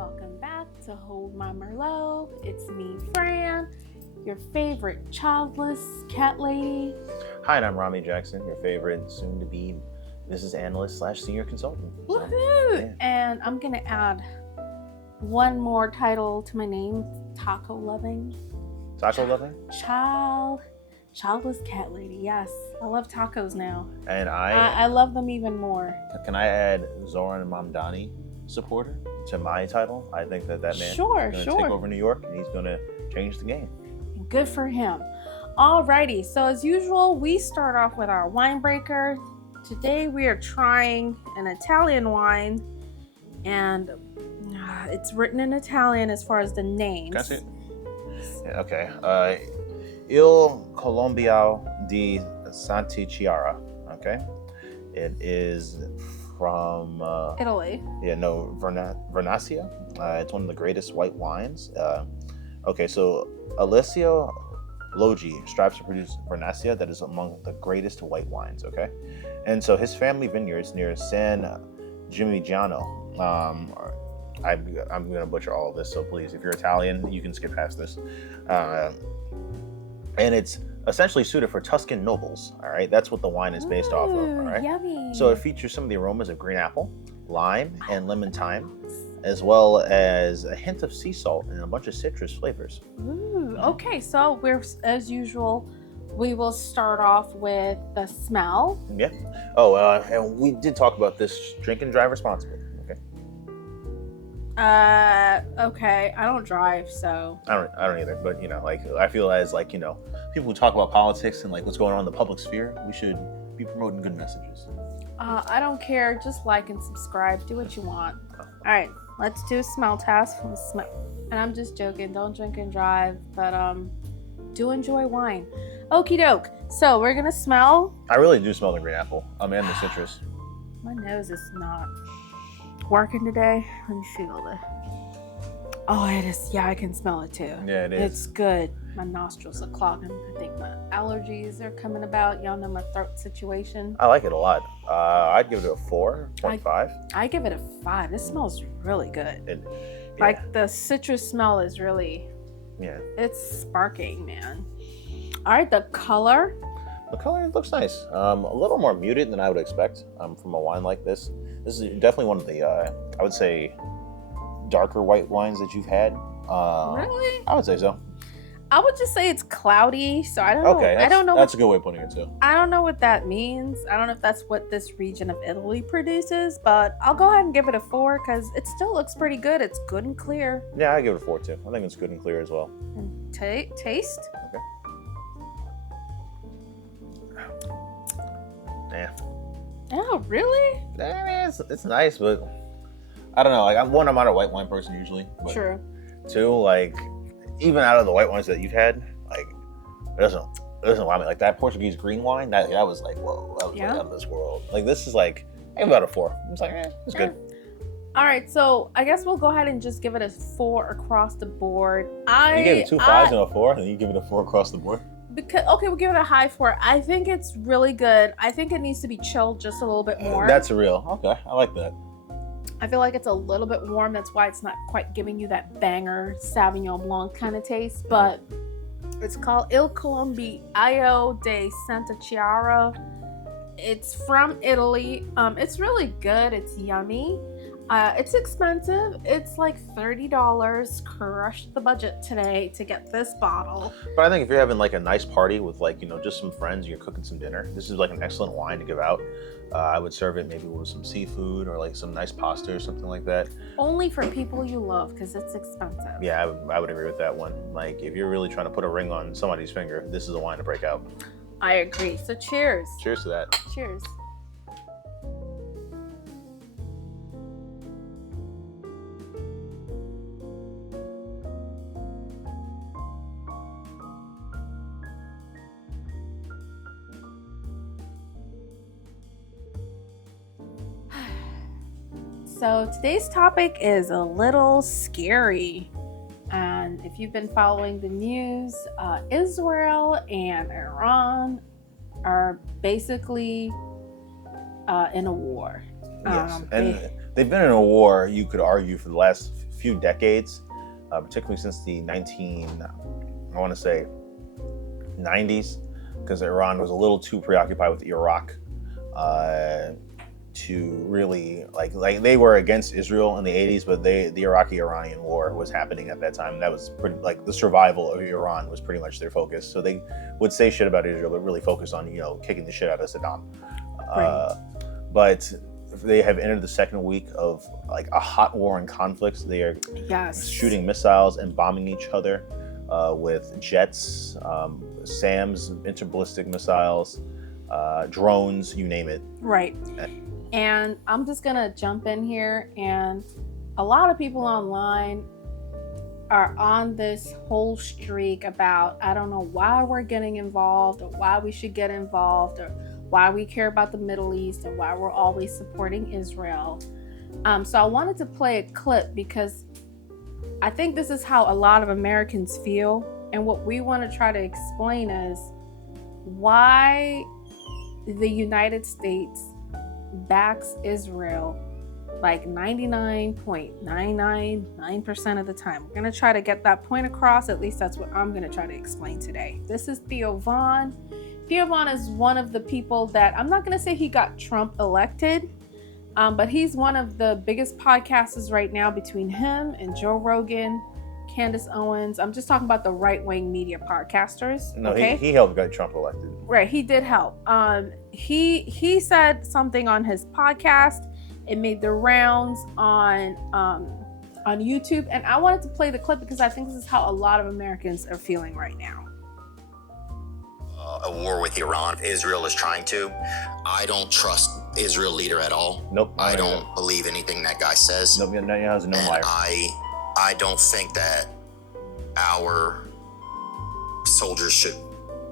Welcome back to Hold My Merlot. It's me, Fran, your favorite childless cat lady. Hi, and I'm Rami Jackson, your favorite soon-to-be business analyst / senior consultant. Woohoo! Yeah. And I'm going to add one more title to my name, Taco Loving. Taco loving? Childless cat lady, yes. I love tacos now. And I love them even more. Can I add Zoran Mamdani supporter to my title? I think that man is going to take over New York, and he's going to change the game. Good for him. Alrighty, so as usual, we start off with our wine breaker. Today we are trying an Italian wine, and it's written in Italian as far as the names. Can I see it? Yeah, okay. Il Colombiao di Sant'Chiara. Okay. It is from Italy. Vernazia. It's one of the greatest white wines. Okay, so Alessio Loggi strives to produce Vernazia that is among the greatest white wines. Okay, and so his family vineyards near San Gimignano. I'm gonna butcher all of this, so please, if you're Italian, you can skip past this. And it's essentially suited for Tuscan nobles. All right, that's what the wine is based off of. All right, yummy. So it features some of the aromas of green apple, lime, and lemon thyme, as well as a hint of sea salt and a bunch of citrus flavors. Ooh, okay, so we're, as usual, we will start off with the smell. Yeah. Oh, and we did talk about this. Drink and drive responsibly. Okay. I don't drive, so. I don't either. But I feel as people who talk about politics and what's going on in the public sphere, we should be promoting good messages. I don't care. Just like and subscribe. Do what you want. All right, let's do a smell test. And I'm just joking. Don't drink and drive, but do enjoy wine. Okie doke. So we're gonna smell. I really do smell the green apple. And the citrus. My nose is not working today. Let me feel it. Oh, it is. Yeah, I can smell it too. Yeah, it is. It's good. My nostrils are clogging. I think my allergies are coming about. Y'all know my throat situation. I like it a lot. I'd give it a 4.5. I give it a 5. This smells really good. Yeah. Like the citrus smell is really. Yeah. It's sparking, man. All right, the color. The color looks nice. A little more muted than I would expect from a wine like this. This is definitely one of the, I would say, darker white wines that you've had. Really? I would say so. I would just say it's cloudy, so I don't know. Okay, I don't know. That's a good way of putting it too. I don't know what that means. I don't know if that's what this region of Italy produces, but I'll go ahead and give it a 4 because it still looks pretty good. It's good and clear. Yeah, I give it a 4 too. I think it's good and clear as well. And taste? Okay. Yeah. Oh, really? I mean, it's nice, but I don't know. I'm not a white wine person usually. But True. 2, even out of the white wines that you've had, it doesn't wow me. That Portuguese green wine, that was whoa, that was out of this world. This is I give about a 4. It's it's good. All right, so I guess we'll go ahead and just give it a 4 across the board. You gave it 2 5s and a 4, and then you give it a 4 across the board. We'll give it a high 4. I think it's really good. I think it needs to be chilled just a little bit more. That's real. Okay, I like that. I feel like it's a little bit warm. That's why it's not quite giving you that banger Sauvignon Blanc kind of taste. But it's called Il Colombiao di Sant'Chiara. It's from Italy. It's really good. It's yummy. It's expensive. It's $30. Crushed the budget today to get this bottle. But I think if you're having a nice party with just some friends, you're cooking some dinner, this is an excellent wine to give out. I would serve it maybe with some seafood or some nice pasta or something like that. Only for people you love because it's expensive. Yeah, I would agree with that one. If you're really trying to put a ring on somebody's finger, this is a wine to break out. I agree. So cheers. Cheers to that. Cheers. So today's topic is a little scary. And if you've been following the news, Israel and Iran are basically in a war. Yes, and they've been in a war, you could argue, for the last few decades, particularly since the 90s, because Iran was a little too preoccupied with Iraq to really like they were against Israel in the 80s, but the Iraqi-Iranian war was happening at that time. That was pretty like the survival of Iran was pretty much their focus. So they would say shit about Israel, but really focus on kicking the shit out of Saddam. Right. But they have entered the second week of like a hot war and conflicts. They are shooting missiles and bombing each other with jets, SAMs, interballistic missiles, drones, you name it. Right. And I'm just going to jump in here. And a lot of people online are on this whole streak about, I don't know why we're getting involved or why we should get involved or why we care about the Middle East and why we're always supporting Israel. So I wanted to play a clip because I think this is how a lot of Americans feel. And what we want to try to explain is why the United States backs Israel like 99.999% of the time. We're going to try to get that point across. At least that's what I'm going to try to explain today. This is Theo Vaughn. Theo Vaughn is one of the people that, I'm not going to say he got Trump elected, but he's one of the biggest podcasters right now between him and Joe Rogan, Candace Owens. I'm just talking about the right-wing media podcasters. No, okay? he helped get Trump elected. Right, he did help. He said something on his podcast. It made the rounds on YouTube, and I wanted to play the clip because I think this is how a lot of Americans are feeling right now. A war with Iran. Israel is trying to. I don't trust Israel leader at all. Nope. I don't believe anything that guy says. Nope. Netanyahu's no liar. I don't think that our soldiers should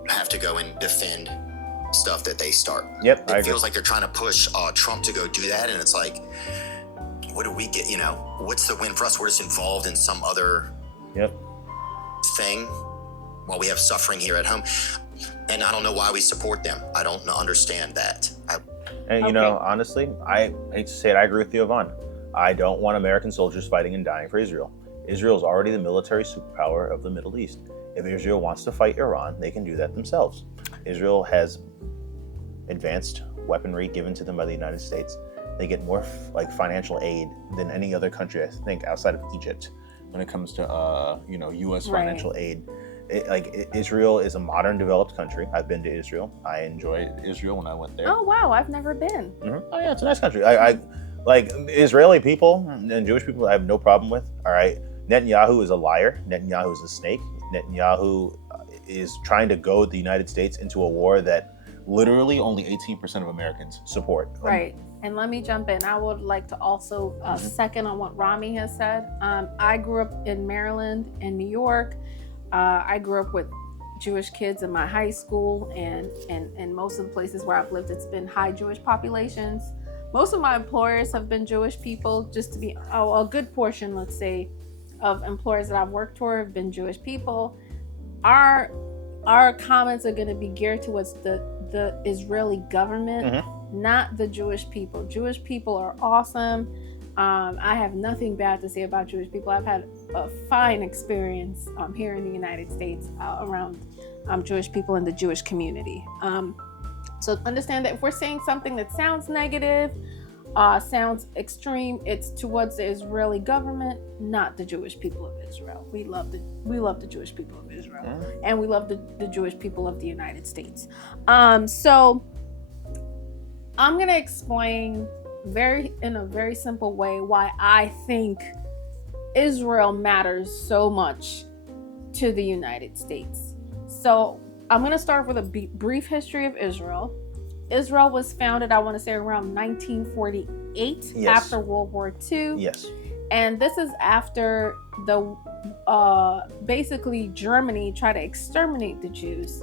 have to go and defend stuff that they start. Yep, it feels like they're trying to push Trump to go do that, and it's like, what do we get? What's the win for us? We're just involved in some other thing while we have suffering here at home, and I don't know why we support them. I don't understand that. Honestly, I hate to say it, I agree with Theo Vaughn. I don't want American soldiers fighting and dying for Israel. Israel is already the military superpower of the Middle East. If Israel wants to fight Iran, they can do that themselves. Israel has advanced weaponry given to them by the United States. They get more financial aid than any other country, I think, outside of Egypt when it comes to U.S. financial aid. Israel is a modern, developed country. I've been to Israel. I enjoyed Israel when I went there. Oh wow, I've never been. Mm-hmm. Oh yeah, it's a nice country. I like Israeli people and Jewish people. I have no problem with. All right, Netanyahu is a liar. Netanyahu is a snake. Netanyahu is trying to goad the United States into a war that literally only 18% of Americans support. Right. And let me jump in. I would like to also second on what Rami has said. I grew up in Maryland and New York. I grew up with Jewish kids in my high school, and most of the places where I've lived, it's been high Jewish populations. Most of my employers have been Jewish people, just to be a good portion, let's say, of employers that I've worked for have been Jewish people. Our comments are going to be geared towards the Israeli government, not the Jewish people. Jewish people are awesome. I have nothing bad to say about Jewish people. I've had a fine experience here in the United States around Jewish people in the Jewish community. So understand that if we're saying something that sounds negative, sounds extreme, it's towards the Israeli government, not the Jewish people of Israel. We love the Jewish people of Israel, and we love the Jewish people of the United States. So I'm going to explain in a very simple way why I think Israel matters so much to the United States. So I'm going to start with a brief history of Israel. Israel was founded, I want to say, around 1948, after World War II. Yes. And this is after basically Germany tried to exterminate the Jews.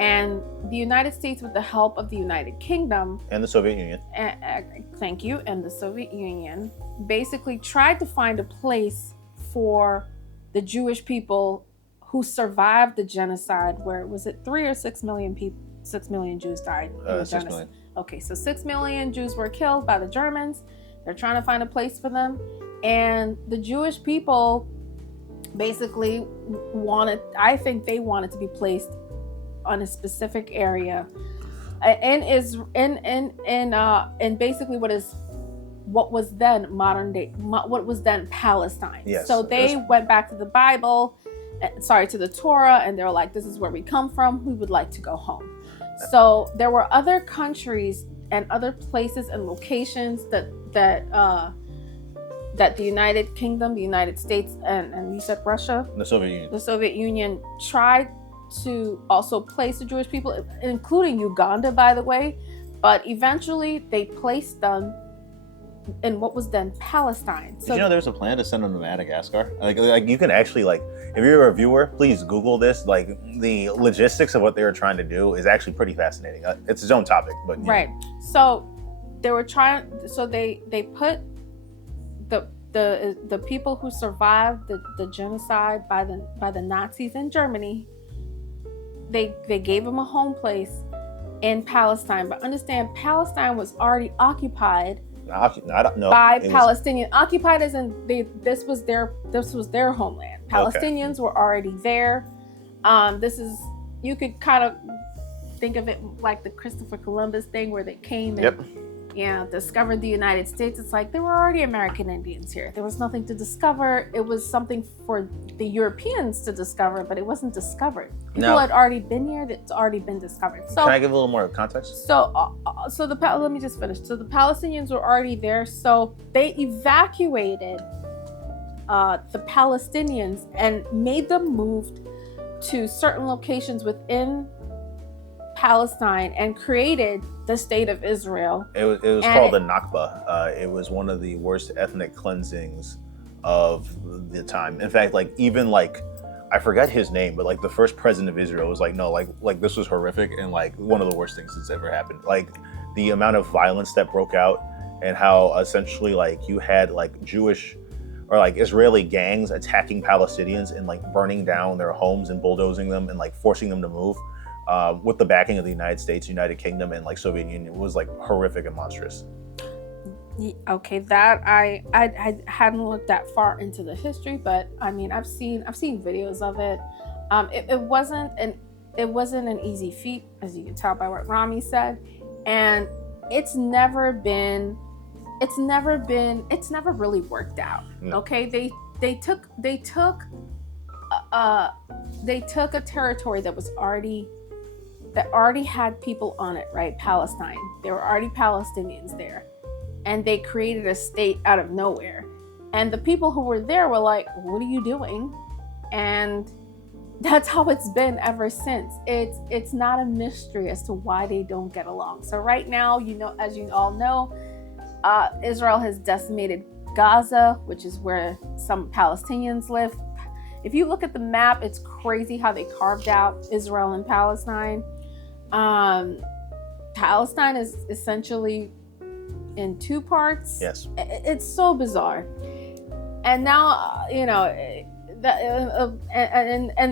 And the United States, with the help of the United Kingdom and the Soviet Union, and the Soviet Union, basically tried to find a place for the Jewish people who survived the genocide. Where was it 3 or 6 million people? 6 million Jews died in the genocide. 6 million. Okay, so 6 million Jews were killed by the Germans. They're trying to find a place for them. And the Jewish people basically I think they wanted to be placed on a specific area in basically what was then modern day, what was then Palestine. Yes, so they went back to the Bible, to the Torah, and they're like, this is where we come from. We would like to go home. So there were other countries and other places and locations that the United Kingdom, the United States, and you said Russia? The Soviet Union tried to also place the Jewish people, including Uganda, by the way. But eventually they placed them in what was then Palestine. So, did you know there's a plan to send them to Madagascar? Like you can actually, like, if you're a viewer, please Google this. Like, the logistics of what they were trying to do is actually pretty fascinating. It's its own topic, but right. So they were trying. So they put the people who survived the genocide by the Nazis in Germany. They gave them a home place in Palestine, but understand Palestine was already occupied. I don't know. By Palestinian. Occupied as in this was their homeland. Palestinians were already there. You could kind of think of it like the Christopher Columbus thing, where they came and discovered the United States. It's like there were already American Indians here. There was nothing to discover. It was something for the Europeans to discover, but it wasn't discovered. People had already been here. It's already been discovered. So, can I give a little more context? Let me just finish. So the Palestinians were already there. So they evacuated the Palestinians and made them move to certain locations within Palestine and created the state of Israel. It was called the Nakba. It was one of the worst ethnic cleansings of the time. In fact, I forgot his name, but like the first president of Israel was like, no, like this was horrific and like one of the worst things that's ever happened. Like the amount of violence that broke out and how essentially like you had like Jewish or like Israeli gangs attacking Palestinians and like burning down their homes and bulldozing them and like forcing them to move. With the backing of the United States, United Kingdom, and like Soviet Union, was like horrific and monstrous. Okay, that I hadn't looked that far into the history, but I mean I've seen videos of it. It wasn't an easy feat, as you can tell by what Rami said, and it's never really worked out. No. Okay, they took a territory that already had people on it, right? Palestine. There were already Palestinians there. And they created a state out of nowhere. And the people who were there were like, what are you doing? And that's how it's been ever since. It's not a mystery as to why they don't get along. So right now, as you all know, Israel has decimated Gaza, which is where some Palestinians live. If you look at the map, it's crazy how they carved out Israel and Palestine. Palestine is essentially in two parts. Yes. It's so bizarre. And now, and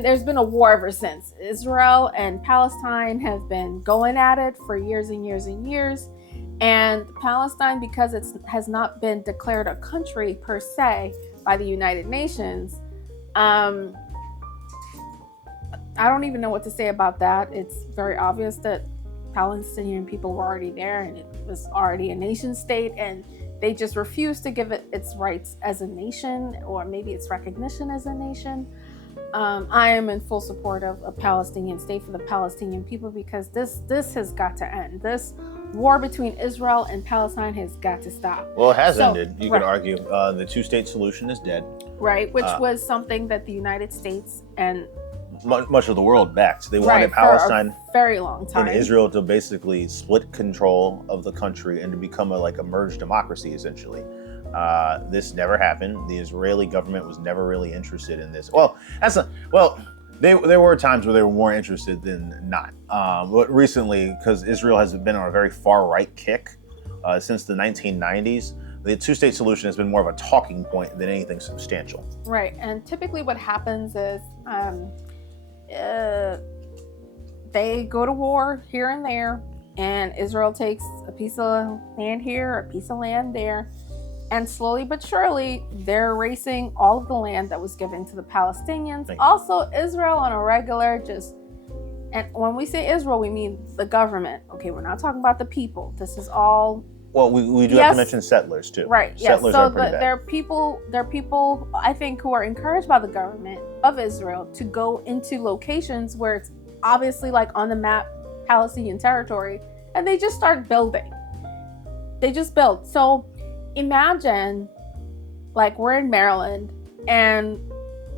there's been a war ever since. Israel and Palestine have been going at it for years and years and years. And Palestine, because it has not been declared a country per se by the United Nations, I don't even know what to say about that. It's very obvious that Palestinian people were already there and it was already a nation state, and they just refused to give it its rights as a nation, or maybe its recognition as a nation. I am in full support of a Palestinian state for the Palestinian people, because this has got to end. This war between Israel and Palestine has got to stop. Well, it has ended. You could argue the two-state solution is dead. Right, which was something that the United States and much of the world backed. They wanted Palestine for a very long time, and Israel to basically split control of the country and to become a merged democracy, essentially. This never happened. The Israeli government was never really interested in this. There were times where they were more interested than not. But recently, because Israel has been on a very far-right kick since the 1990s, the two-state solution has been more of a talking point than anything substantial. Right, and typically what happens is they go to war here and there, and Israel takes a piece of land here, a piece of land there, And slowly but surely, they're erasing all of the land that was given to the Palestinians. Thank you. Also, Israel on a regular and when we say Israel, we mean the government. Okay, we're not talking about the people. This is all. Well, we do have to mention settlers too. Right. Yes. Settlers So are pretty bad. there are people I think who are encouraged by the government of Israel to go into locations where it's obviously like on the map Palestinian territory, and they just start building. They just build. So imagine like we're in Maryland and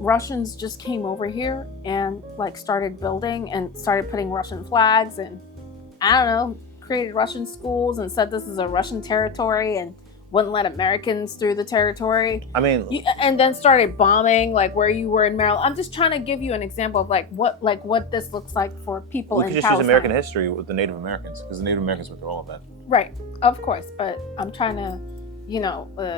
Russians just came over here and like started building and started putting Russian flags and I don't know, created Russian schools and said this is a Russian territory and wouldn't let Americans through the territory. I mean, and then started bombing like where you were in Maryland. I'm just trying to give you an example of what this looks like for people in Palestine. We could just use American history with the Native Americans because the Native Americans went through all of that. Right, of course, but I'm trying to,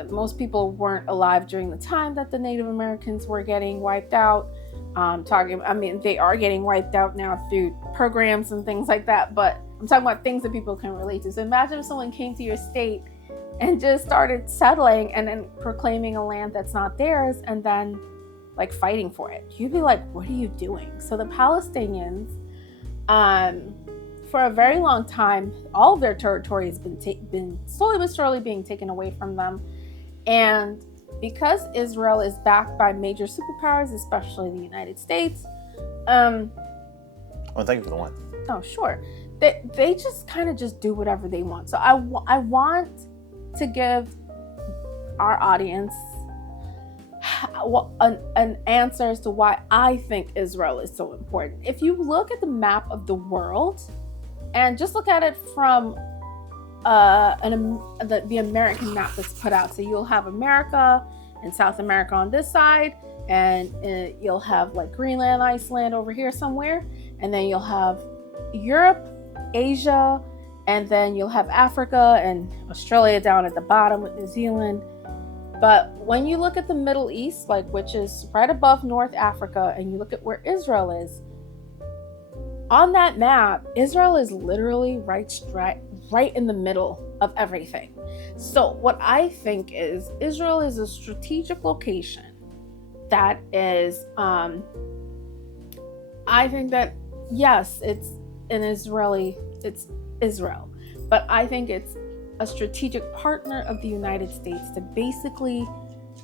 most people weren't alive during the time that the Native Americans were getting wiped out. They are getting wiped out now through programs and things like that, but I'm talking about things that people can relate to. So imagine if someone came to your state and just started settling and then proclaiming a land that's not theirs and then like fighting for it. You'd be like, what are you doing? So the Palestinians, for a very long time, all of their territory has been slowly but surely being taken away from them. And because Israel is backed by major superpowers, especially the United States. Thank you for the one. Oh, sure. They just kind of just do whatever they want. So I want to give our audience an answer as to why I think Israel is so important. If you look at the map of the world and just look at it from the American map that's put out. So you'll have America and South America on this side, and you'll have like Greenland, Iceland over here somewhere, and then you'll have Europe, Asia, and then you'll have Africa and Australia down at the bottom with New Zealand. But when you look at the Middle East, which is right above North Africa, and you look at where Israel is, on that map, Israel is literally right in the middle of everything. So what I think is Israel is a strategic location that is, I think that, yes, it's Israel, but I think it's a strategic partner of the United States to basically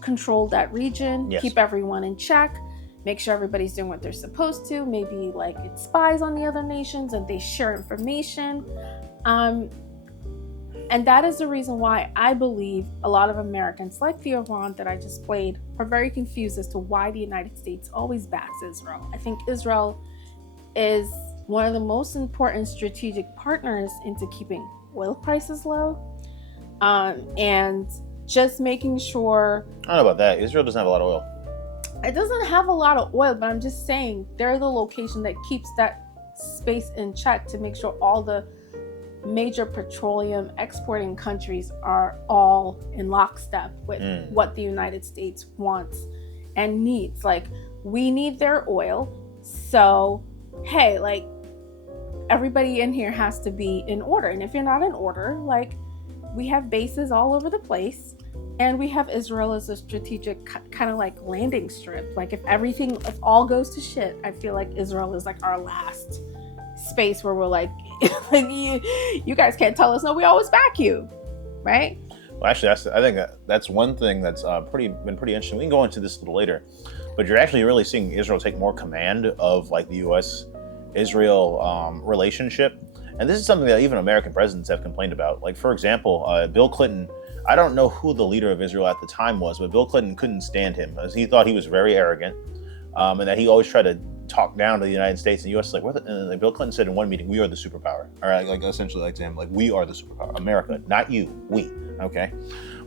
control that region, yes. Keep everyone in check, make sure everybody's doing what they're supposed to, maybe like it spies on the other nations and they share information. And that is the reason why I believe a lot of Americans, like the Iran that I just played, are very confused as to why the United States always backs Israel. I think Israel is one of the most important strategic partners into keeping oil prices low, and just making sure. I don't know about that. Israel doesn't have a lot of oil. It doesn't have a lot of oil, but I'm just saying they're the location that keeps that space in check to make sure all the major petroleum exporting countries are all in lockstep with what the United States wants and needs. Like, we need their oil, so hey, like, everybody in here has to be in order. And if you're not in order, like, we have bases all over the place, and we have Israel as a strategic kind of like landing strip. Like, if all goes to shit, I feel like Israel is like our last space where we're like, you guys can't tell us no, we always back you, right? Well, actually, I think that's one thing that's been pretty interesting. We can go into this a little later, but you're actually really seeing Israel take more command of like the U.S.-Israel relationship, and this is something that even American presidents have complained about. Like, for example, Bill Clinton. I don't know who the leader of Israel at the time was, but Bill Clinton couldn't stand him as he thought he was very arrogant, and that he always tried to talk down to the United States and the U.S. Like, what? And Bill Clinton said in one meeting, "We are the superpower." All right, like essentially, like to him, like, we are the superpower, America, not you, we. Okay.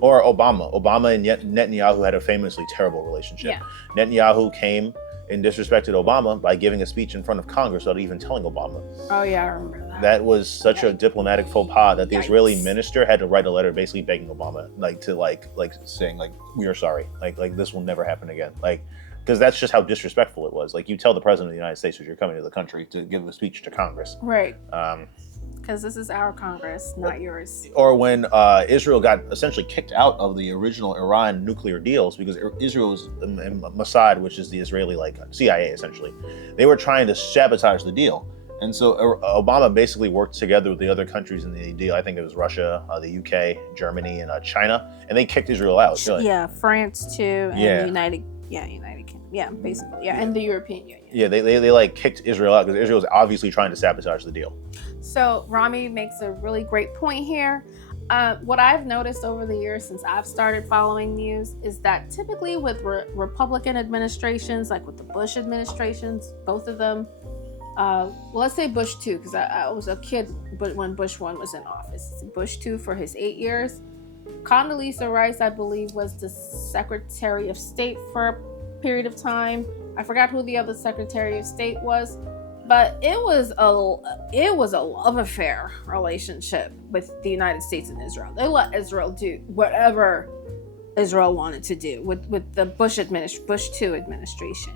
Or Obama and Netanyahu had a famously terrible relationship. Yeah. Netanyahu came and disrespected Obama by giving a speech in front of Congress without even telling Obama. Oh yeah, I remember that. That was such a diplomatic faux pas that the Yikes. Israeli minister had to write a letter basically begging Obama, like saying like, we are sorry, like this will never happen again, like, because that's just how disrespectful it was. Like, you tell the president of the United States that you're coming to the country to give a speech to Congress, Right. Because this is our Congress, not yours. Or when Israel got essentially kicked out of the original Iran nuclear deals because Israel's Mossad, which is the Israeli CIA essentially, they were trying to sabotage the deal. And so Obama basically worked together with the other countries in the deal. I think it was Russia, the UK, Germany, and China, and they kicked Israel out. Really. Yeah, France too, and United Kingdom. Yeah, basically. Yeah, and the European Union. Yeah, they kicked Israel out because Israel was obviously trying to sabotage the deal. So Rami makes a really great point here. What I've noticed over the years since I've started following news is that typically with Republican administrations, like with the Bush administrations, both of them, let's say Bush 2, because I was a kid but when Bush 1 was in office. Bush 2 for his 8 years. Condoleezza Rice, I believe, was the Secretary of State for a period of time. I forgot who the other Secretary of State was, but it was a love affair relationship with the United States and Israel. They let Israel do whatever Israel wanted to do with the Bush 2 administration.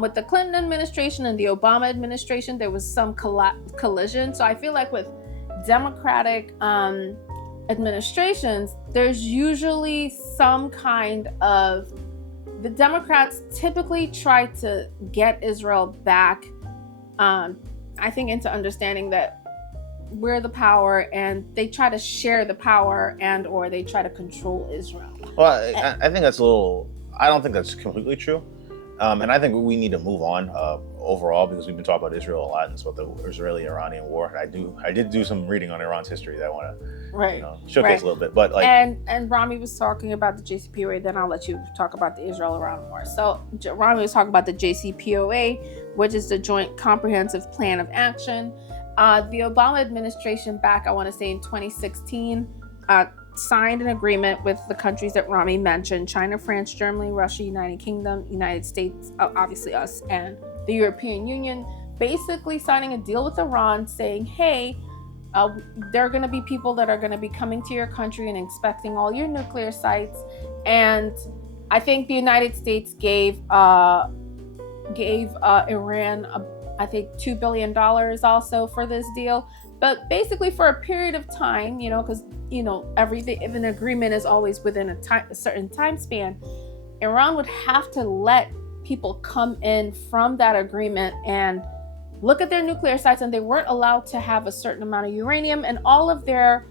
With the Clinton administration and the Obama administration, there was some collision. So I feel like with Democratic administrations, there's usually some kind of, the Democrats typically try to get Israel back, I think, into understanding that we're the power, and they try to share the power and or they try to control Israel. Well, I think that's I don't think that's completely true. And I think we need to move on overall, because we've been talking about Israel a lot and it's about the Israeli-Iranian war. And I did do some reading on Iran's history that I want to showcase a little bit. But and Rami was talking about the JCPOA. Then I'll let you talk about the Israel-Iran war. So Rami was talking about the JCPOA, which is the Joint Comprehensive Plan of Action. The Obama administration back, I want to say in 2016, signed an agreement with the countries that Rami mentioned: China, France, Germany, Russia, United Kingdom, United States, obviously us, and the European Union, basically signing a deal with Iran saying, hey, there are going to be people that are going to be coming to your country and inspecting all your nuclear sites. And I think the United States gave Iran, I think $2 billion also for this deal. But basically for a period of time, because everything, if an agreement is always within a certain time span, Iran would have to let people come in from that agreement and look at their nuclear sites, and they weren't allowed to have a certain amount of uranium, and all of their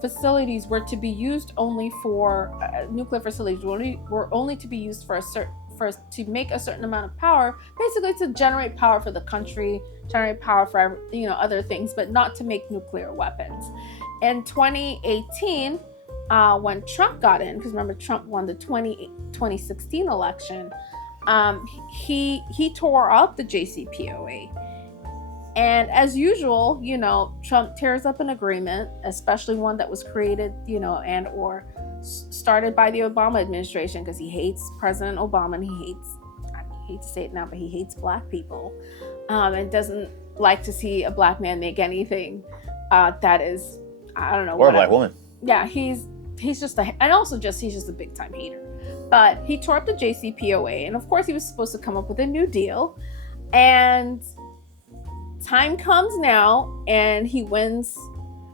facilities were to be used only for nuclear facilities were only to be used to make a certain amount of power, basically to generate power for the country, generate power for other things, but not to make nuclear weapons. In 2018, when Trump got in, because remember Trump won the 2016 election, he tore up the JCPOA. And as usual, Trump tears up an agreement, especially one that was created, and or started by the Obama administration, because he hates President Obama, and I hate to say it now, but he hates Black people, and doesn't like to see a Black man make anything that is, I don't know, or a Black woman. Yeah, he's just he's just a big time hater. But he tore up the JCPOA, and of course he was supposed to come up with a new deal, and time comes now, and he wins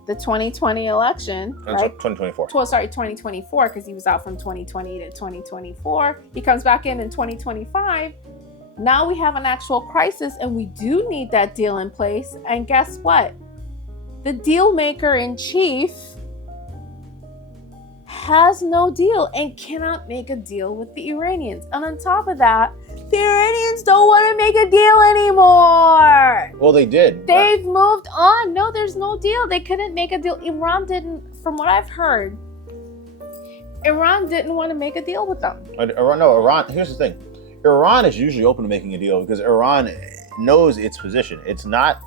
the 2020 election, right? 2024. 2024, because he was out from 2020 to 2024. He comes back in 2025. Now we have an actual crisis, and we do need that deal in place. And guess what? The deal maker in chief has no deal and cannot make a deal with the Iranians. And on top of that, the Iranians don't want to make a deal anymore. Well, they did. They've moved on. No, there's no deal. They couldn't make a deal. Iran didn't, from what I've heard, Iran didn't want to make a deal with them. Iran, here's the thing. Iran is usually open to making a deal because Iran knows its position. It's not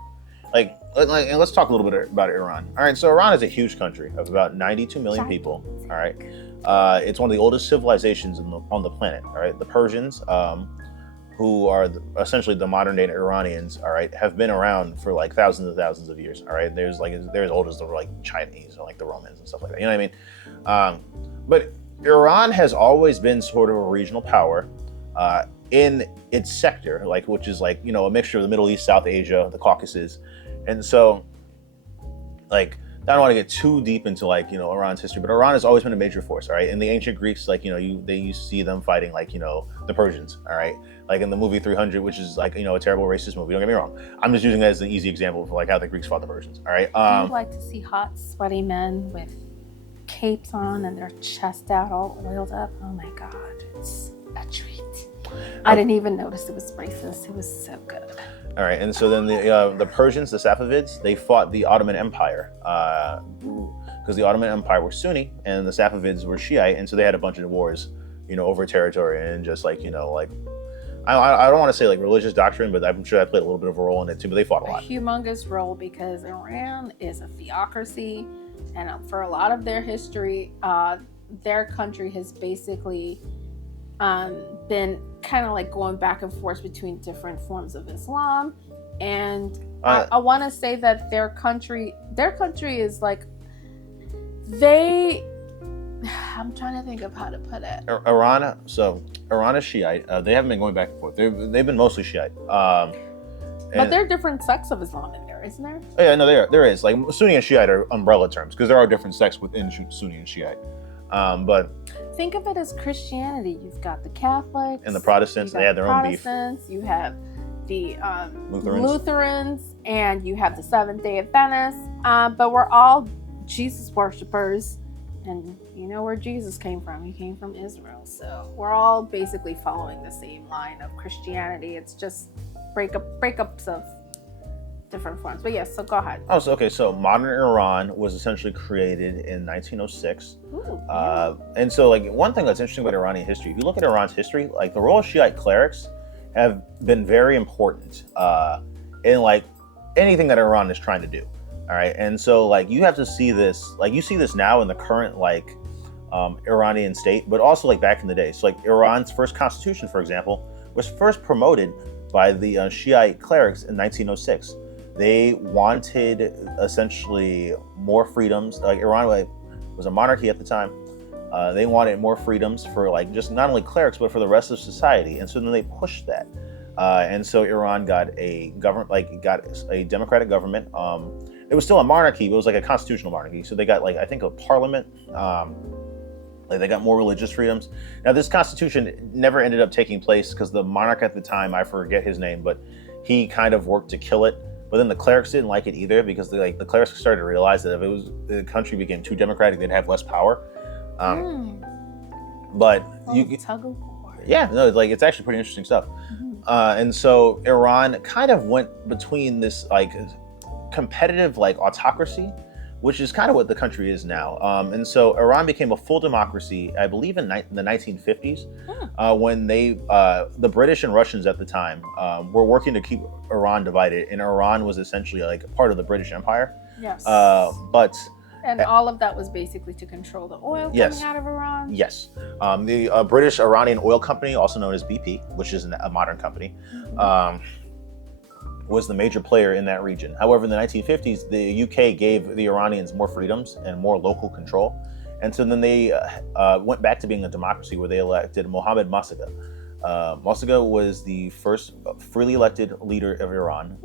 and let's talk a little bit about Iran. All right, so Iran is a huge country of about 92 million people. All right, it's one of the oldest civilizations on the planet. All right, the Persians, who are essentially the modern day Iranians, all right, have been around for like thousands and thousands of years. All right, they're as old as the Chinese or like the Romans and stuff like that. You know what I mean? But Iran has always been sort of a regional power in its sector, which is a mixture of the Middle East, South Asia, the Caucasus, And so, like, I don't want to get too deep into like, Iran's history, but Iran has always been a major force, all right? In the ancient Greeks, like, they used to see them fighting like, the Persians, all right? Like in the movie 300, which is like, a terrible racist movie, don't get me wrong. I'm just using it as an easy example of like how the Greeks fought the Persians, all right? I would like to see hot, sweaty men with capes on and their chest out all oiled up. Oh my God, it's a treat. I didn't even notice it was racist. It was so good. All right, and so then the Persians, the Safavids, they fought the Ottoman Empire because the Ottoman Empire were Sunni and the Safavids were Shiite, and so they had a bunch of wars, over territory and just like, like I don't want to say like religious doctrine, but I'm sure that played a little bit of a role in it too. But they fought a lot. A humongous role because Iran is a theocracy, and for a lot of their history, their country has basically been kind of like going back and forth between different forms of Islam, and I want to say that their country is like I'm trying to think of how to put it. Iran is Shiite. They haven't been going back and forth. They've been mostly Shiite. But there are different sects of Islam in there, isn't there? Oh, yeah, no, there is. Like Sunni and Shiite are umbrella terms because there are different sects within Sunni and Shiite. But think of it as Christianity. You've got the Catholics and the Protestants. They had their own beef. You have the Lutherans, and you have the Seventh-day Adventists. But we're all Jesus worshipers, and you know where Jesus came from. He came from Israel. So we're all basically following the same line of Christianity. It's just breakups of different forms. But yes, so go ahead. So modern Iran was essentially created in 1906. Ooh, and so like one thing that's interesting about Iranian history, if you look at Iran's history, like the role of Shiite clerics have been very important in like anything that Iran is trying to do. All right. And so like you have to see this, like you see this now in the current like Iranian state, but also like back in the day. So like Iran's first constitution, for example, was first promoted by the Shiite clerics in 1906. They wanted essentially more freedoms. Like Iran was a monarchy at the time. They wanted more freedoms for like just not only clerics but for the rest of society, and so then they pushed that. And so Iran got a democratic government. It was still a monarchy, but it was like a constitutional monarchy. So they got like I think a parliament. Like they got more religious freedoms. Now this constitution never ended up taking place because the monarch at the time, I forget his name, but he kind of worked to kill it. But then the clerics didn't like it either because the clerics started to realize that if the country became too democratic, they'd have less power. But tug of war. Yeah, no, it's actually pretty interesting stuff. Mm-hmm. And so Iran kind of went between this like competitive like autocracy, which is kind of what the country is now. And so Iran became a full democracy, I believe, in the 1950s, when the British and Russians at the time were working to keep Iran divided, and Iran was essentially like a part of the British Empire. Yes. And all of that was basically to control the oil coming out of Iran? Yes. The British Iranian Oil Company, also known as BP, which is a modern company, was the major player in that region. However, in the 1950s, the UK gave the Iranians more freedoms and more local control. And so then they went back to being a democracy where they elected Mohammad Mossadegh. Mossadegh was the first freely elected leader of Iran.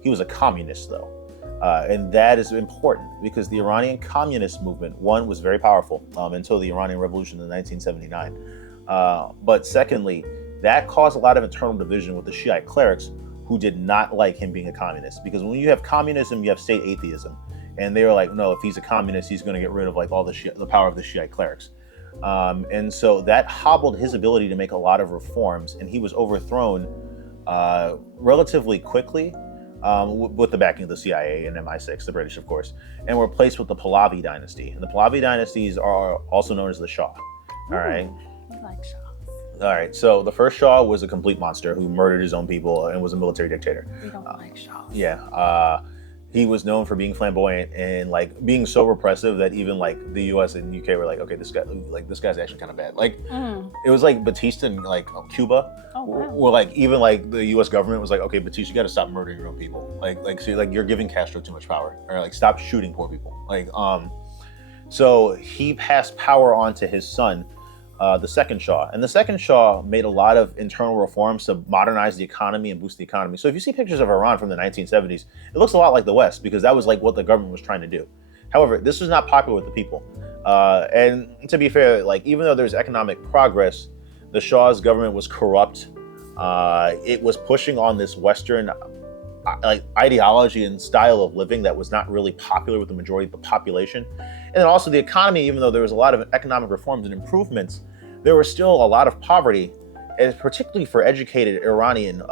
He was a communist, though. And that is important because the Iranian communist movement, one, was very powerful until the Iranian Revolution in 1979. But secondly, that caused a lot of internal division with the Shiite clerics who did not like him being a communist. Because when you have communism, you have state atheism. And they were like, no, if he's a communist, he's going to get rid of like all the power of the Shiite clerics. And so that hobbled his ability to make a lot of reforms. And he was overthrown relatively quickly. With the backing of the CIA and MI6, the British, of course, and were replaced with the Pahlavi dynasty. And the Pahlavi dynasties are also known as the Shah. All right. I like Shahs. All right. So the first Shah was a complete monster who murdered his own people and was a military dictator. We don't like Shahs. Yeah. He was known for being flamboyant and like being so repressive that even like the US and UK were like, okay, this guy's actually kind of bad. Like it was like Batista in like Cuba, where like even like the US government was like, okay, Batista, you got to stop murdering your own people. So like you're giving Castro too much power, or like stop shooting poor people. So he passed power on to his son, the second Shah. And the second Shah made a lot of internal reforms to modernize the economy and boost the economy. So if you see pictures of Iran from the 1970s, it looks a lot like the West because that was like what the government was trying to do. However, this was not popular with the people. And to be fair, like even though there's economic progress, the Shah's government was corrupt. It was pushing on this Western like ideology and style of living that was not really popular with the majority of the population. And then also the economy, even though there was a lot of economic reforms and improvements, there was still a lot of poverty, and particularly for educated Iranian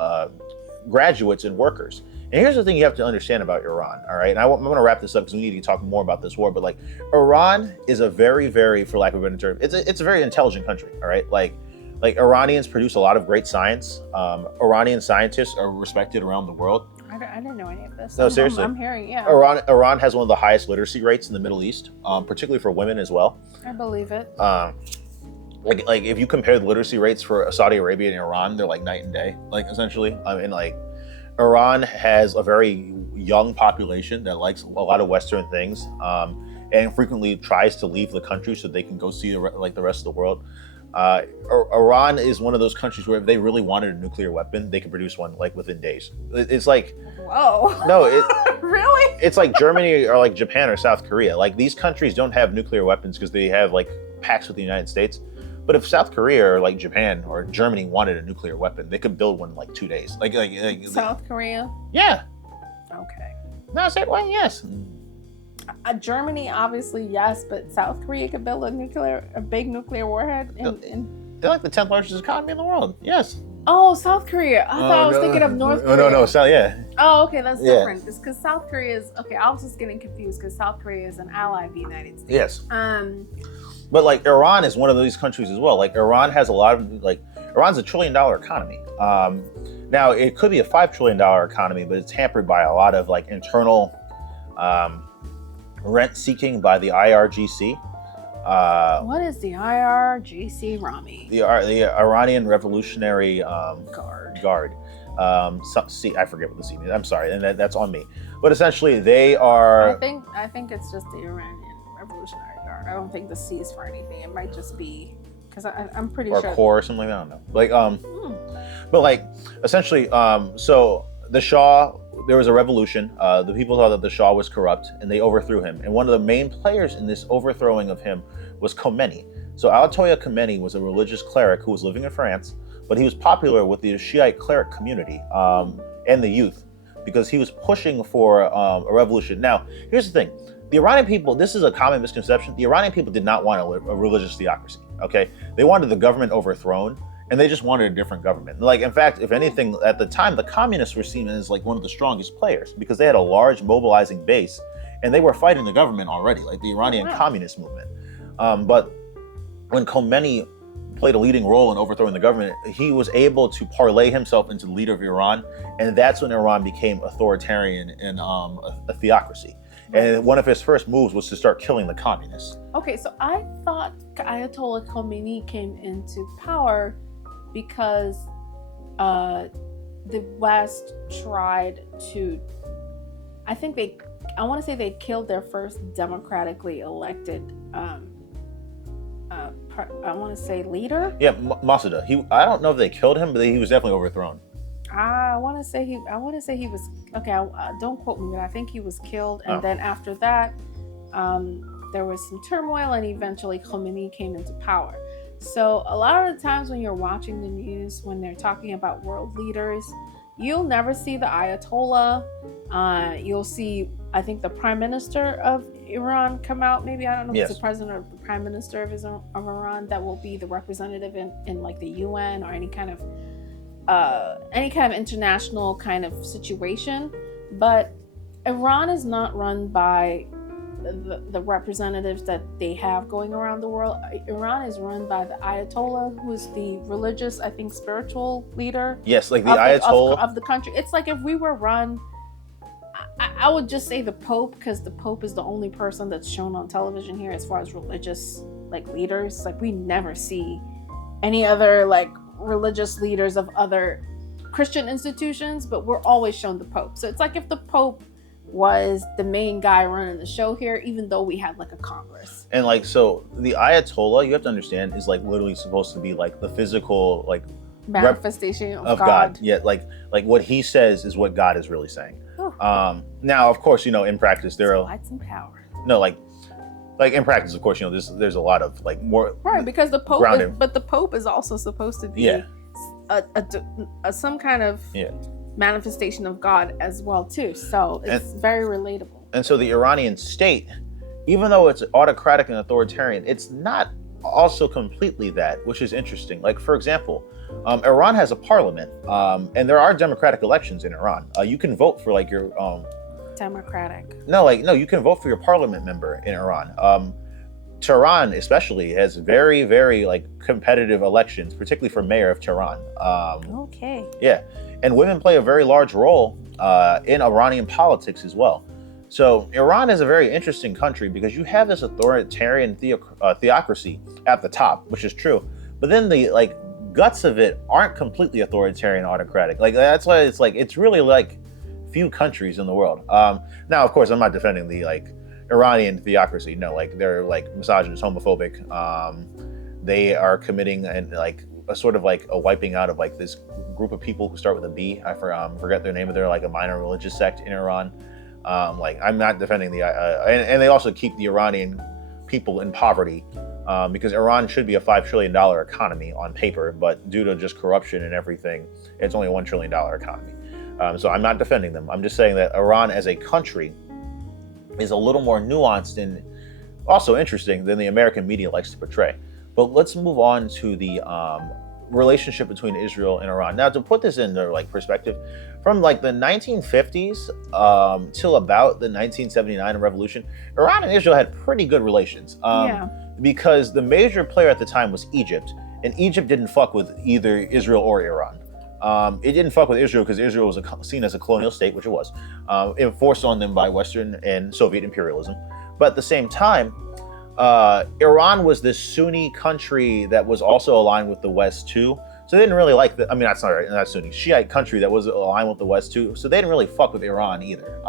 graduates and workers. And here's the thing you have to understand about Iran, all right? And I'm going to wrap this up because we need to talk more about this war. But like Iran is a very, very, for lack of a better term, it's a very intelligent country, all right? Like Iranians produce a lot of great science. Iranian scientists are respected around the world. I didn't know any of this. No, seriously. I'm hearing, yeah. Iran has one of the highest literacy rates in the Middle East, particularly for women as well. I believe it. Like if you compare the literacy rates for Saudi Arabia and Iran, they're like night and day, like essentially. I mean, like Iran has a very young population that likes a lot of Western things, and frequently tries to leave the country so they can go see the rest of the world. Iran is one of those countries where if they really wanted a nuclear weapon, they could produce one like within days. It's like, whoa. No, really? It's like Germany or like Japan or South Korea. Like these countries don't have nuclear weapons because they have like pacts with the United States. But if South Korea or like Japan or Germany wanted a nuclear weapon, they could build one in like 2 days. Like South Korea? Yeah. Okay. No, I said, well, yes. Germany, obviously, yes, but South Korea could build a big nuclear warhead. They're like the 10th largest economy in the world. Yes. Oh, South Korea. I thought I was thinking of North Korea. No, South, yeah. Oh, okay, that's different. It's because South Korea is, okay, I was just getting confused because South Korea is an ally of the United States. Yes. But like Iran is one of these countries as well. Like Iran has a lot of, like, Iran's $1 trillion economy. Now, it could be a $5 trillion economy, but it's hampered by a lot of like internal rent seeking by the IRGC. What is the IRGC, Rami? The Iranian Revolutionary Guard. I forget what the C means. I'm sorry, and that's on me. But essentially, they are. I think it's just the Iranian Revolutionary Guard. I don't think the C is for anything. It might just be because I'm pretty sure. Or Corps or something like that. I don't know. Like but like essentially, so the Shah. There was a revolution. The people thought that the Shah was corrupt, and they overthrew him. And one of the main players in this overthrowing of him was Khomeini. So Ayatollah Khomeini was a religious cleric who was living in France, but he was popular with the Shiite cleric community and the youth because he was pushing for a revolution. Now, here's the thing. The Iranian people, this is a common misconception, the Iranian people did not want a religious theocracy, okay? They wanted the government overthrown, and they just wanted a different government. Like, in fact, if anything, at the time, the communists were seen as like one of the strongest players because they had a large mobilizing base, and they were fighting the government already, like the Iranian communist movement. But when Khomeini played a leading role in overthrowing the government, he was able to parlay himself into the leader of Iran, and that's when Iran became authoritarian and a theocracy. And one of his first moves was to start killing the communists. Okay, so I thought Ayatollah Khomeini came into power because the West tried to, I want to say they killed their first democratically elected, I want to say leader? Yeah, Masada. I don't know if they killed him, but he was definitely overthrown. I want to say he was, okay, don't quote me, but I think he was killed. And then after that, there was some turmoil, and eventually Khomeini came into power. So a lot of the times when you're watching the news, when they're talking about world leaders, you'll never see the Ayatollah. You'll see, I think, the Prime Minister of Iran come out. Maybe, I don't know if it's the president or the Prime Minister of Iran that will be the representative in like the UN or any kind of international kind of situation. But Iran is not run by the representatives that they have going around the world. Iran is run by the Ayatollah, who's the religious, I think, spiritual leader. Yes, like the Ayatollah of the country. It's like if we were run, I would just say the Pope, because the Pope is the only person that's shown on television here as far as religious like leaders. Like we never see any other like religious leaders of other Christian institutions, but we're always shown the Pope. So it's like if the Pope was the main guy running the show here, even though we had like a Congress. And like, so the Ayatollah, you have to understand, is like literally supposed to be like the physical, like manifestation of God. Yeah, like what he says is what God is really saying. Now, of course, in practice there are light some power. No, like in practice, of course, there's a lot of like more right, because the Pope, but the Pope is also supposed to be some kind of manifestation of God as well too. So it's very relatable. And so the Iranian state, even though it's autocratic and authoritarian, it's not also completely that, which is interesting. Like, for example, Iran has a parliament, and there are democratic elections in Iran. You can vote for like your democratic. No, you can vote for your parliament member in Iran. Tehran especially has very, very like competitive elections, particularly for mayor of Tehran. Okay. Yeah, and women play a very large role in Iranian politics as well. So Iran is a very interesting country because you have this authoritarian theocracy at the top, which is true, but then the like guts of it aren't completely authoritarian, autocratic. Like that's why it's really like few countries in the world. Now, of course, I'm not defending the like Iranian theocracy. No, like they're like misogynist, homophobic. They are committing and like a sort of like a wiping out of like this group of people who start with a B. I forget their name, but they're like a minor religious sect in Iran. Like I'm not defending the and they also keep the Iranian people in poverty because Iran should be a $5 trillion economy on paper, but due to just corruption and everything, it's only a $1 trillion economy. So I'm not defending them. I'm just saying that Iran as a country is a little more nuanced and also interesting than the American media likes to portray. But let's move on to the relationship between Israel and Iran. Now, to put this into like perspective, from like the 1950s till about the 1979 revolution, Iran and Israel had pretty good relations. Because the major player at the time was Egypt, and Egypt didn't fuck with either Israel or Iran. It didn't fuck with Israel because Israel was seen as a colonial state, which it was, enforced on them by Western and Soviet imperialism. But at the same time, Iran was this Sunni country that was also aligned with the West too. So they didn't really like not Sunni, Shiite country that was aligned with the West too. So they didn't really fuck with Iran either.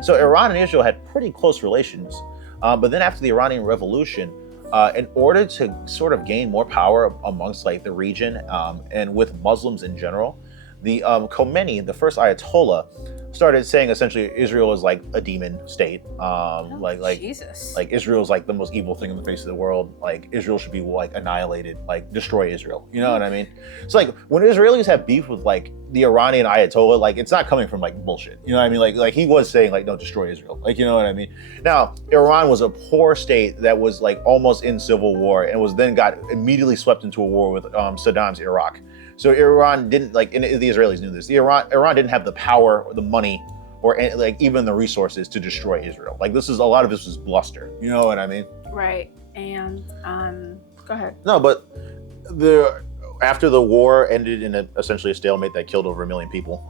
So Iran and Israel had pretty close relations. But then after the Iranian Revolution, in order to sort of gain more power amongst like the region and with Muslims in general, the Khomeini, the first Ayatollah, started saying essentially Israel is like a demon state. Jesus. Like Israel is like the most evil thing in the face of the world. Like Israel should be like annihilated, like destroy Israel. You know what I mean? So like when Israelis have beef with like the Iranian Ayatollah, like it's not coming from like bullshit. You know what I mean? Like he was saying like don't destroy Israel. Like you know what I mean? Now Iran was a poor state that was like almost in civil war and got immediately swept into a war with Saddam's Iraq. So Iran didn't like, and the Israelis knew this. Iran didn't have the power or the money or like even the resources to destroy Israel. Like a lot of this was bluster. You know what I mean? Right. And go ahead. No, but after the war ended in essentially a stalemate that killed over 1 million people,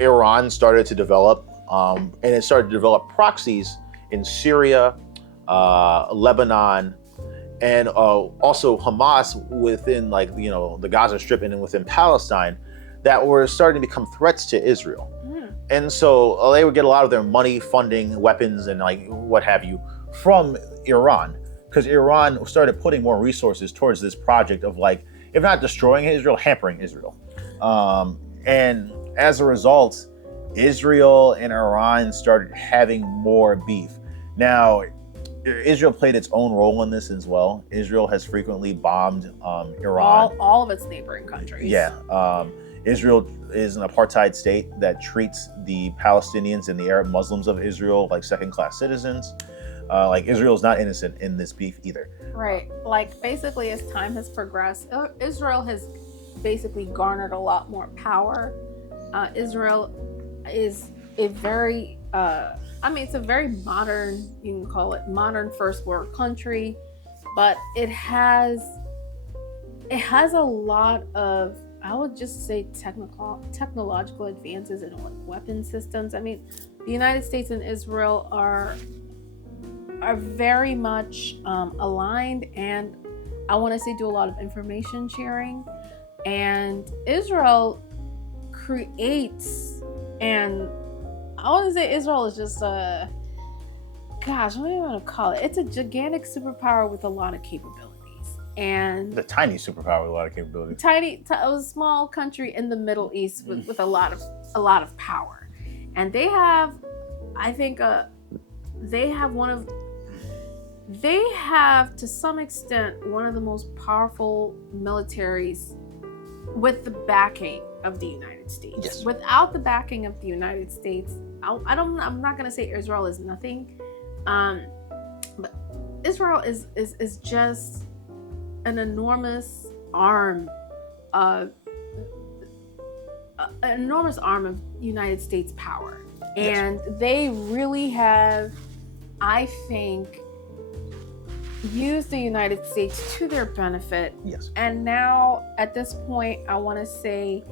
Iran started to develop, and it started to develop proxies in Syria, Lebanon, and also Hamas within like the Gaza Strip and within Palestine that were starting to become threats to Israel. And so they would get a lot of their money, funding, weapons, and like what have you from Iran, because Iran started putting more resources towards this project of like, if not destroying Israel, hampering Israel. And as a result, Israel and Iran started having more beef. Now, Israel played its own role in this as well. Israel has frequently bombed Iran. All of its neighboring countries. Yeah. Israel is an apartheid state that treats the Palestinians and the Arab Muslims of Israel like second-class citizens. Like Israel is not innocent in this beef either. Right. Like basically as time has progressed, Israel has basically garnered a lot more power. Israel is a very it's a very modern, you can call it modern first world country, but it has a lot of, I would just say, technological advances in like weapon systems. I mean, the United States and Israel are very much aligned, and I want to say do a lot of information sharing. And Israel creates and I want to say Israel is just a, gosh, what do you want to call it? It's a gigantic superpower with a lot of capabilities. And the tiny superpower with a lot of capabilities. A small country in the Middle East with a lot of power. And they have, I think, they have to some extent one of the most powerful militaries with the backing of the United States. Yes. Without the backing of the United States, I'm not gonna say Israel is nothing, but Israel is just an enormous arm of United States power. And they really have, I think, used the United States to their benefit. Yes. And now at this point, I want to say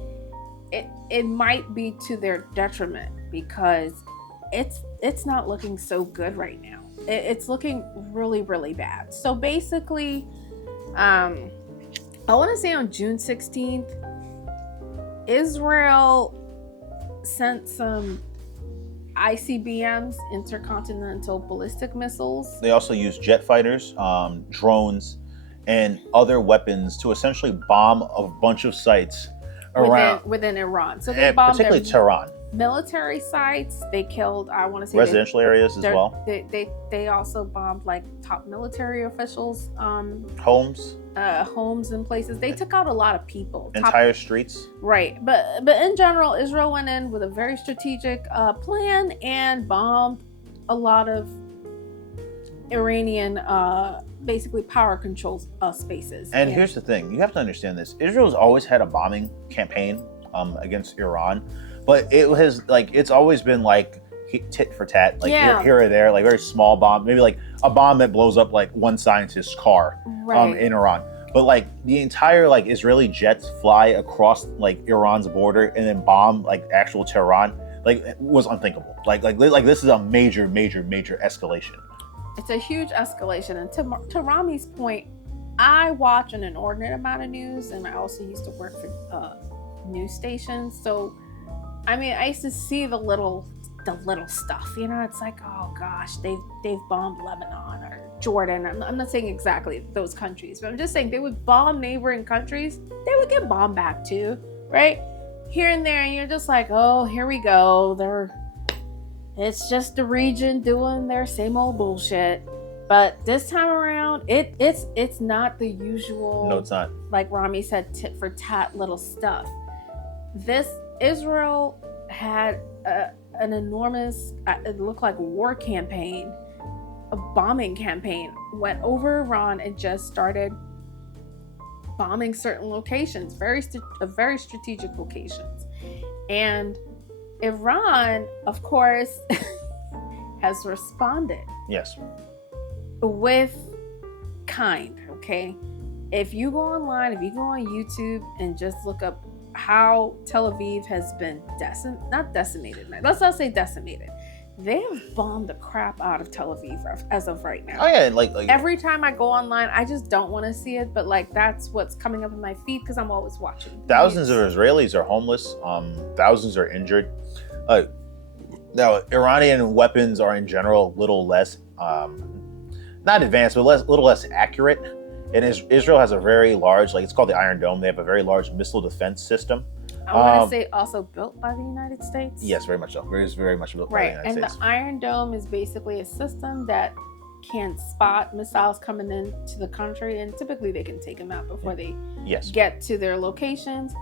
it might be to their detriment, because it's not looking so good right now. It's looking really, really bad. So basically, I want to say on June 16th, Israel sent some ICBMs, intercontinental ballistic missiles. They also use jet fighters, drones, and other weapons to essentially bomb a bunch of sites within Iran. So they bombed particularly Tehran. Military sites. They killed, I want to say, residential areas as well. They also bombed like top military officials, homes and places. They took out a lot of people, entire streets. Right, but in general, Israel went in with a very strategic plan and bombed a lot of Iranian basically power control spaces. And here's the thing: you have to understand this. Israel's always had a bombing campaign against Iran. But it's always been like tit for tat, like here or there, like very small bomb, maybe like a bomb that blows up like one scientist's car in Iran. But like the entire like Israeli jets fly across like Iran's border and then bomb like actual Tehran, like it was unthinkable. Like this is a major escalation. It's a huge escalation. And to Rami's point, I watch an inordinate amount of news, and I also used to work for news stations, so. I mean, I used to see the little stuff, you know. It's like, oh gosh, they've bombed Lebanon or Jordan. I'm not saying exactly those countries, but I'm just saying they would bomb neighboring countries. They would get bombed back too, right? Here and there, and you're just like, oh, here we go. It's just the region doing their same old bullshit. But this time around, it's not the usual. No, it's not. Like Rami said, tit for tat little stuff. Israel had an enormous, it looked like a war campaign, a bombing campaign, went over Iran and just started bombing certain locations, very strategic locations. And Iran, of course, has responded. Yes. With kind, okay? If you go online, if you go on YouTube and just look up how Tel Aviv has been not decimated. Let's not say decimated. They have bombed the crap out of Tel Aviv as of right now. Oh yeah, like every time I go online, I just don't want to see it, but like that's what's coming up in my feed because I'm always watching. Thousands of Israelis are homeless. Thousands are injured. Now, Iranian weapons are in general a little less, not advanced, but little less accurate. And Israel has a very large, like it's called the Iron Dome. They have a very large missile defense system. I want to say also built by the United States. Yes, very much so. Very much built by the United States. And the Iron Dome is basically a system that can spot missiles coming into the country, and typically they can take them out before they get to their locations.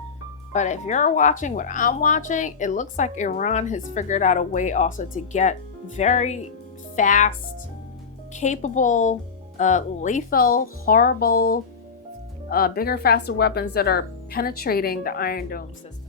But if you're watching what I'm watching, it looks like Iran has figured out a way also to get very fast, capable, lethal, horrible, bigger, faster weapons that are penetrating the Iron Dome system.